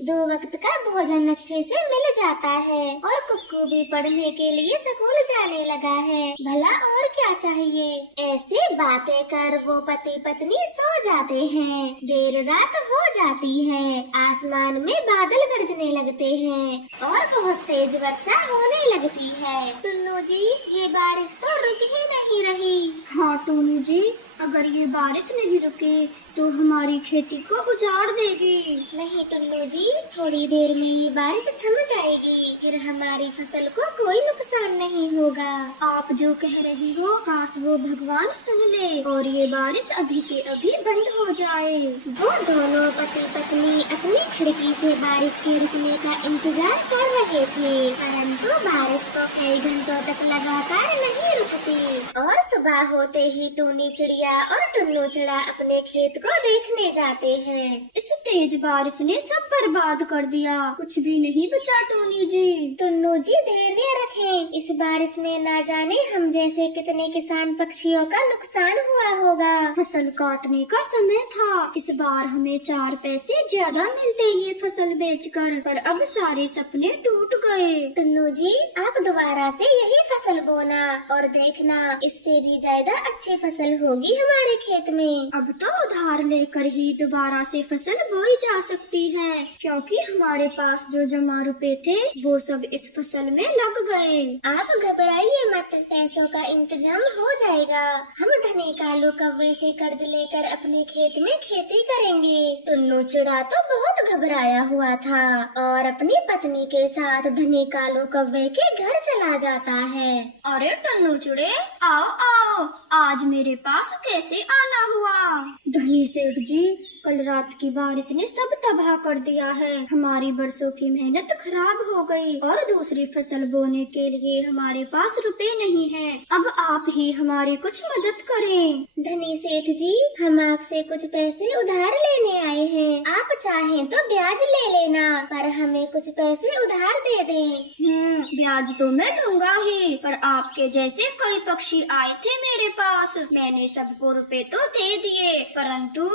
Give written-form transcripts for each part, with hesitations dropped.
2 वक्त का भोजन अच्छे से मिल जाता है और कुक्कू भी पढ़ने के लिए स्कूल जाने लगा है। भला और क्या चाहिए। ऐसे बातें कर वो पति पत्नी सो जाते हैं। देर रात हो जाती है, आसमान में बादल गरजने लगते हैं और बहुत तेज वर्षा होने लगती है। टुन्नू जी, ये बारिश तो रुक ही नहीं रही। हाँ टूनी जी, अगर ये बारिश नहीं रुकी तो हमारी खेती को उजाड़ देगी। नहीं टुन्नू जी, थोड़ी देर में ये बारिश थम जाएगी, फिर हमारी फसल को कोई नुकसान नहीं होगा। आप जो कह रही हो काश वो भगवान सुन ले और ये बारिश अभी के अभी बंद हो जाए। वो दोनों पति पत्नी अपनी खिड़की से बारिश के रुकने का इंतजार कर रहे थे, परंतु बारिश तो कई घंटों तक लगातार नहीं रुकती और सुबह होते ही टूनी चिड़िया और टुन्नू चिड़ा अपने खेत को देखने जाते हैं। इस तेज बारिश ने सब बर्बाद कर दिया, कुछ भी नहीं बचा टूनी जी। टुन्नू जी धैर्य रखें, इस बारिश में ना जाने हम जैसे कितने किसान पक्षियों का नुकसान हुआ होगा। फसल काटने का समय था, इस बार हमें 4 पैसे ज्यादा मिलते ये फसल बेचकर, पर अब सारे सपने टूट गए। टुन्नू जी, आप दोबारा से यही फसल बोना और देखना इससे भी ज्यादा अच्छी फसल होगी हमारे खेत में। अब तो उधार लेकर ही दोबारा से फसल बोई जा सकती है, क्योंकि हमारे पास जो जमा रुपए थे वो सब इस फसल में लग गए। आप घबराइए मत, पैसों का इंतजाम हो जाएगा। हम धनी कालू कौवे से कर्ज लेकर अपने खेत में खेती करेंगे। टुन्नू चिड़ा तो बहुत घबराया हुआ था और अपनी पत्नी के साथ धनी कालू कौवे के घर चला जाता है। अरे टुन्नू चिड़े, आओ आओ, आज मेरे पास कैसे आना हुआ। धनी सेठ जी, कल रात की बारिश ने सब तबाह कर दिया है, हमारी बरसों की मेहनत खराब हो गई और दूसरी फसल बोने के लिए हमारे पास रुपए नहीं हैं। अब आप ही हमारी कुछ मदद करें। धनी सेठ जी, हम आपसे कुछ पैसे उधार लेने आए हैं, आप चाहें तो ब्याज ले लेना, पर हमें कुछ पैसे उधार दे दें। ब्याज तो मैं लूंगा ही, पर आपके जैसे कई पक्षी आए थे मेरे पास, मैंने सबको रुपए तो दे दिए, परंतु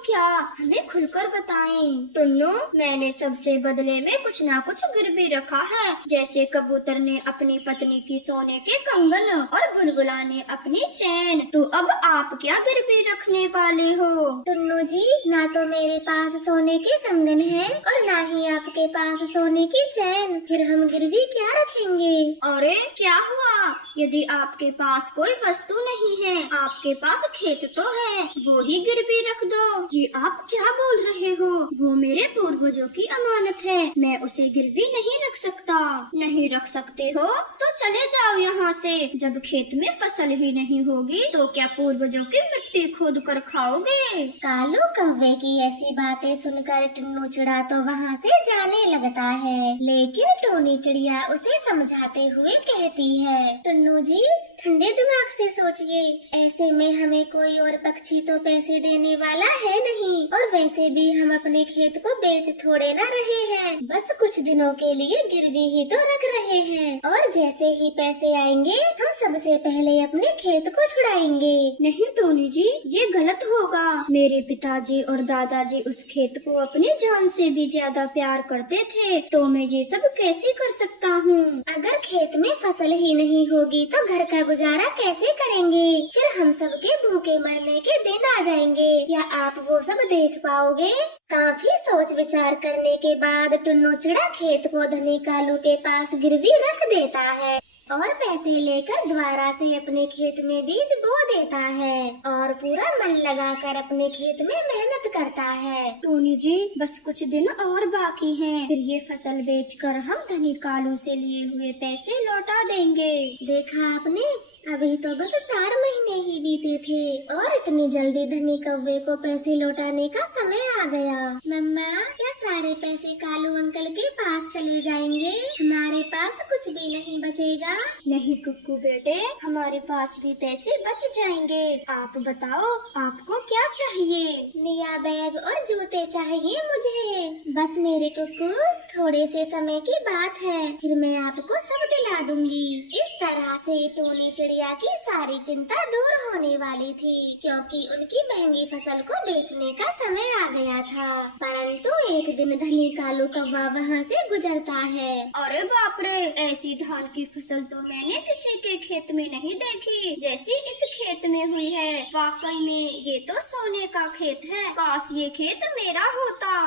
क्या, हमें खुलकर बताएं। टुन्नू, मैंने सबसे बदले में कुछ ना कुछ गिरवी रखा है, जैसे कबूतर ने अपनी पत्नी की सोने के कंगन और बुलबुला ने अपनी चैन, तो अब आप क्या गिरवी रखने वाले हो। टुन्नू जी, ना तो मेरे पास सोने के कंगन है और ना ही आपके पास सोने की चैन, फिर हम गिरवी क्या रखेंगे। अरे क्या हुआ, यदि आपके पास कोई वस्तु नहीं है, आपके पास खेत तो है, वो ही गिरवी रख दो। ये आप क्या बोल रहे हो, वो मेरे पूर्वजों की अमानत है, मैं उसे गिरवी नहीं रख सकता। नहीं रख सकते हो तो चले जाओ यहाँ से, जब खेत में फसल ही नहीं होगी तो क्या पूर्वजों की मिट्टी खोद कर खाओगे। कालू कौवे की ऐसी बातें सुनकर टुन्नू चिड़ा तो वहाँ से जाने लगता है, लेकिन टूनी चिड़िया उसे समझाते हुए कहती है, टुन्नू जी ठंडे दिमाग से सोचिए, ऐसे में हमें कोई और पक्षी तो पैसे देने वाला है नहीं, और वैसे भी हम अपने खेत को बेच थोड़े ना रहे हैं, बस कुछ दिनों के लिए गिरवी ही तो रख रहे हैं, और जैसे ही पैसे आएंगे हम सबसे पहले अपने खेत को छुड़ाएंगे। नहीं टोनी जी, ये गलत होगा, मेरे पिताजी और दादाजी उस खेत को अपनी जान से भी ज्यादा प्यार करते थे, तो मैं ये सब कैसे कर सकता हूँ। अगर खेत में फसल ही नहीं होगी तो घर का गुजारा कैसे करेंगे, फिर हम सबके भूखे मरने के दिन आ जाएंगे, क्या आप वो सब देख पाओगे। काफी सोच विचार करने के बाद टुन्नू चिड़ा खेत को धनी कालू के पास गिरवी रख देता है और पैसे लेकर दोबारा से अपने खेत में बीज बो देता है और पूरा मन लगाकर अपने खेत में मेहनत करता है। टोनी जी, बस कुछ दिन और बाकी हैं, फिर ये फसल बेचकर हम धनी कालू से लिए हुए पैसे लौटा देंगे। देखा आपने, अभी तो बस 4 महीने ही बीते थे और इतनी जल्दी धनी कौवे को पैसे लौटाने का समय आ गया। मम्मा, क्या सारे पैसे कालू अंकल के पास चले जाएंगे, हमारे पास कुछ भी नहीं बचेगा। नहीं कुक्कू बेटे, हमारे पास भी पैसे बच जाएंगे। आप बताओ, आपको क्या चाहिए। नया बैग और जूते चाहिए मुझे। बस मेरे कुकू, थोड़े से समय की बात है, फिर मैं आपको सब दिला दूंगी। इस तरह से टोनी चिड़िया की सारी चिंता दूर होने वाली थी, क्योंकि उनकी महंगी फसल को बेचने का समय आ गया था। परंतु एक दिन धनी कालू कौवा वहाँ से गुजरता है। अरे बाप रे, ऐसी धान की फसल तो मैंने किसी के खेत में नहीं देखी जैसी इस खेत में हुई है। वाकई में ये तो सोने का खेत है, काश ये खेत मेरा होता।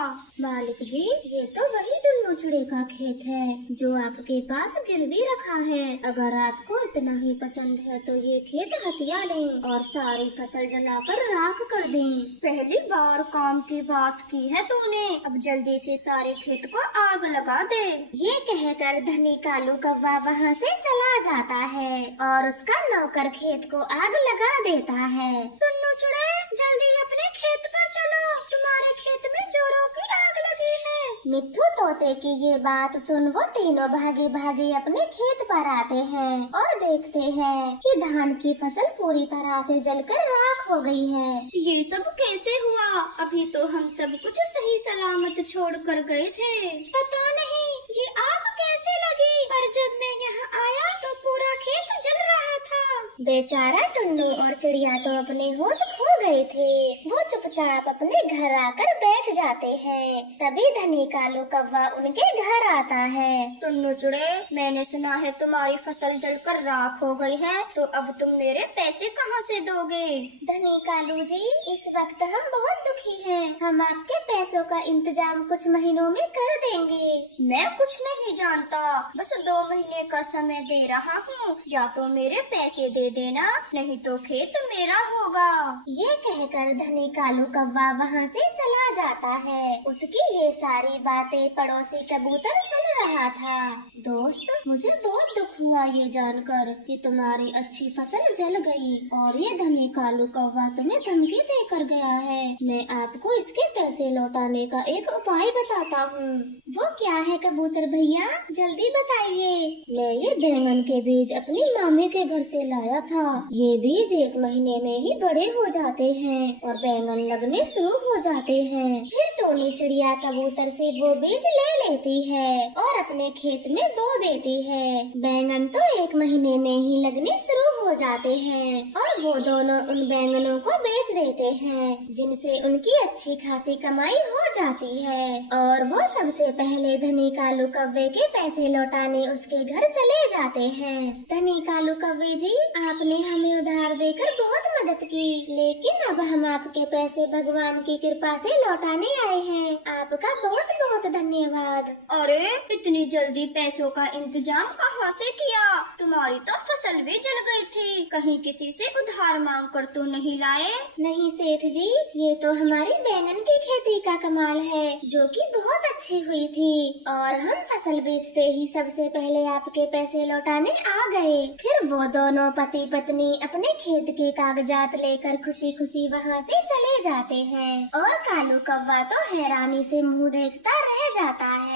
मालिक जी, ये तो वही टुन्नू चिड़िया का खेत है जो आपके पास गिरवी रखा है। अगर आपको इतना ही पसंद है तो ये खेत हथिया लें और सारी फसल जलाकर राख कर दें। पहली बार काम की बात की है तूने, अब जल्दी से सारे खेत को आग लगा दे। ये कहकर धनी कालू कौवा वहाँ से चला जाता है और उसका नौकर खेत को आग लगा देता है। टुन्नू चिड़िया, जल्दी अपने खेत पर चलो, तुम्हारे खेत में जोरों की आग लगी है। मिट्ठू तोते की ये बात सुन वो तीनों भागे भागे अपने खेत पर आते हैं और देखते हैं कि धान की फसल पूरी तरह से जलकर राख हो गई है। ये सब कैसे हुआ? अभी तो हम सब कुछ सही सलामत छोड़ कर गए थे। पता नहीं ये आग कैसे लगी, पर जब मैं यहाँ आया तो पूरा खेत जल रहा था। बेचारा टुन्नू और चिड़िया तो अपने होश खो गए थे। वो चुपचाप अपने घर आकर बैठ जाते हैं। तभी धनी कालू कौवा उनके घर आता है। टुन्नू चिड़िया, मैंने सुना है तुम्हारी फसल जलकर राख हो गई है, तो अब तुम मेरे पैसे कहाँ से दोगे? धनी कालू जी, इस वक्त हम बहुत दुखी हैं। हम आपके पैसों का इंतजाम कुछ महीनों में कर देंगे। मैं कुछ नहीं जानता, बस 2 महीने का समय दे रहा हूँ, या तो मेरे पैसे दे देना, नहीं तो खेत मेरा होगा। ये कहकर धनी कालू कौवा वहाँ से चला जाता है। उसकी ये सारी बातें पड़ोसी कबूतर सुन रहा था। दोस्त, मुझे बहुत दुख हुआ ये जानकर कि तुम्हारी अच्छी फसल जल गई और ये धनी कालू कौवा तुम्हें धमकी देकर गया है। मैं आपको इसके पैसे लौटाने का एक उपाय बताता हूँ। वो क्या है कबूतर भैया, जल्दी बताइए। मैं ये बैंगन के बीज अपनी मामी के घर से लाया था। ये बीज 1 महीने में ही बड़े हो जाते हैं और बैंगन लगने शुरू हो जाते हैं। फिर टोनी चिड़िया कबूतर से वो बीज ले लेती है और अपने खेत में बो देती है। बैंगन तो 1 महीने में ही लगने शुरू हो जाते हैं और वो दोनों उन बैंगनों को बेच देते हैं, जिनसे उनकी अच्छी खासी कमाई हो जाती है। और वो सबसे पहले धनी कालू कौवे के पैसे लौटाने उसके घर चले जाते हैं। धनी कालू कौवे जी, आपने हमें उधार देकर बहुत मदद की, लेकिन अब हम आपके पैसे भगवान की कृपा से लौटाने आए हैं। आपका बहुत बहुत धन्यवाद। अरे, इतनी जल्दी पैसों का इंतजाम कहाँ से किया? तुम्हारी तो फसल भी जल गई थी, कहीं किसी से उधार मांग कर तो नहीं लाए? नहीं सेठ जी, ये तो हमारी बैंगन की खेती का कमाल है, जो कि बहुत अच्छी हुई थी और हम फसल बेचते ही सबसे पहले आपके पैसे लौटाने आ गए। फिर वो दोनों पति पत्नी अपने खेत के कागजात लेकर खुशी खुशी वहाँ से चले जाते हैं और कालू कौवा तो हैरानी से मुँह देखता रह जाता है।